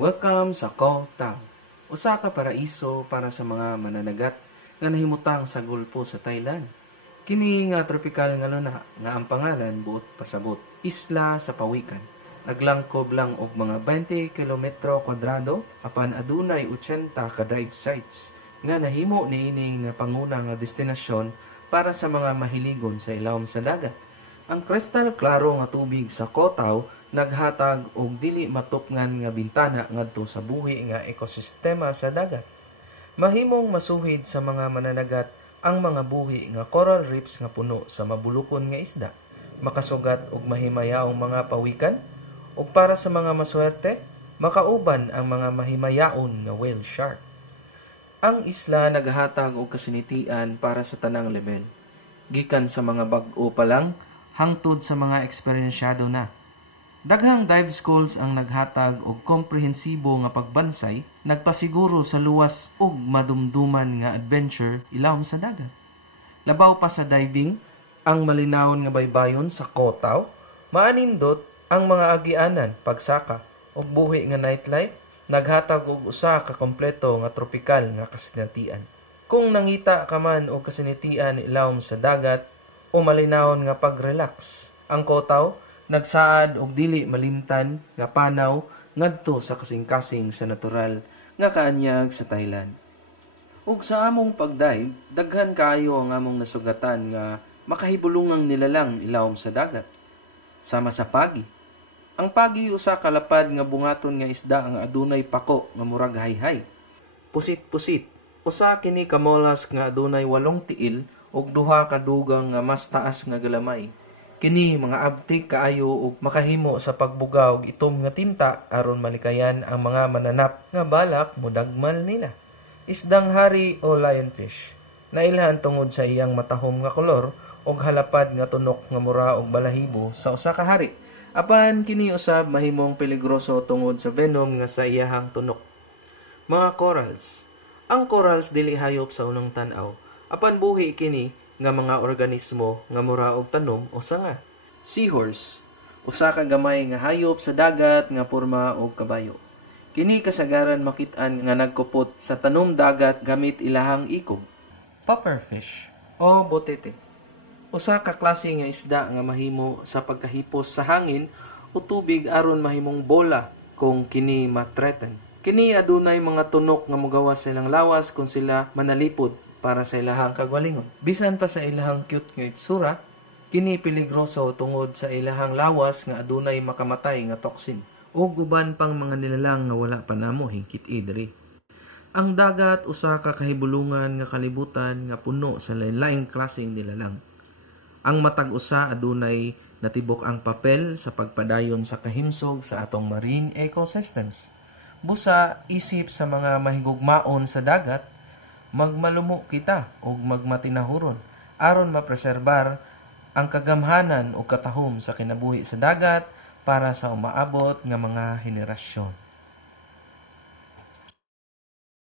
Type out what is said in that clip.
Welcome sa Kotaw, usa ka paraiso para sa mga mananagat nga nahimutang sa gulpo sa Thailand. Kini nga tropical nga luna nga ang pangalan buot pasabot, Isla sa Pawikan. Naglangkob lang og mga 20 kilometro kwadrado apan adunay 80 ka dive sites nga nahimo niini nga panguna nga destinasyon para sa mga mahiligon sa ilawom sa dagat. Ang kristal klaro nga tubig sa Kotaw naghatag og dili matupngan nga bintana ngadto sa buhi nga ekosistema sa dagat. Mahimong masuhid sa mga mananagat ang mga buhi nga coral reefs nga puno sa mabulukon nga isda, makasugat og mahimayaong mga pawikan, ug para sa mga maswerte, makauban ang mga mahimayaon nga whale shark. Ang isla naghatag og kasinitian para sa tanang level, gikan sa mga bag-o pa lang hangtod sa mga eksperyensyado na. Daghang dive schools ang naghatag og komprehensibo nga pagbansay, nagpasiguro sa luwas ug madumduman nga adventure ilawom sa dagat. Labaw pa sa diving, ang malinawon nga baybayon sa Kotaw, maanindot ang mga agianan, pagsaka ug buhi nga nightlife, naghatag og usa ka kompleto nga tropikal nga kasinatian. Kung nangita ka man og kasinatian ilawom sa dagat o malinawon nga pag-relax, ang Kotaw nagsaad og dili malimtan nga panaw ngadto sa kasing-kasing sa natural nga kaanyag sa Thailand. Ug sa among pagdive, daghan kaayo ang among nasugatan nga makahibulungang nilalang ilawom sa dagat. Sama sa pagi. Ang pagi usa ka lapad nga bungaton nga isda nga adunay pako nga murag hayhay. Pusit-pusit. Usa kini ka mollusk nga adunay 8 tiil ug 2 ka dugang nga mas taas nga galamay. Kini mga abtik kaayo ug makahimo sa pagbugaw og itom nga tinta aron malikayan ang mga mananap nga balak mudagmal nila. Isdang hari o lionfish. Nailhan tungod sa iyang matahom nga kolor ug halapad nga tunok nga mura og balahibo sa usa ka hari. Apan kini usab mahimong peligroso tungod sa venom nga sa iyahang tunok. Mga corals. Ang corals dili hayop sa unang tan-aw. Apan buhi kini nga mga organismo nga mura og tanom o sanga. Seahorse, usa ka gamay nga hayop sa dagat nga porma og kabayo. Kini kasagaran makit-an nga nagkupot sa tanom dagat gamit ilahang ikog. Pufferfish o botete, usa ka klase nga isda nga mahimo sa pagkahipos sa hangin o tubig aron mahimong bola kung kini ma-threaten. Kini adunay mga tunok nga mogawas sa ilang lawas kung sila manalipod para sa ilahang kagwalingon. Bisan pa sa ilahang cute nga itsura, kini peligroso tungod sa ilahang lawas nga adunay makamatay nga toksin o guban pang mga nilalang nga wala pa namo hingkit idri. Ang dagat usa ka kahibulungan nga kalibutan nga puno sa lain-laing klaseng nilalang. Ang matag usa adunay natibok ang papel sa pagpadayon sa kahimsog sa atong marine ecosystems. Busa isip sa mga mahigugmaon sa dagat, magmalumo kita o magmatinahuron aron mapreserbar ang kagamhanan o katahom sa kinabuhi sa dagat para sa umaabot nga mga henerasyon.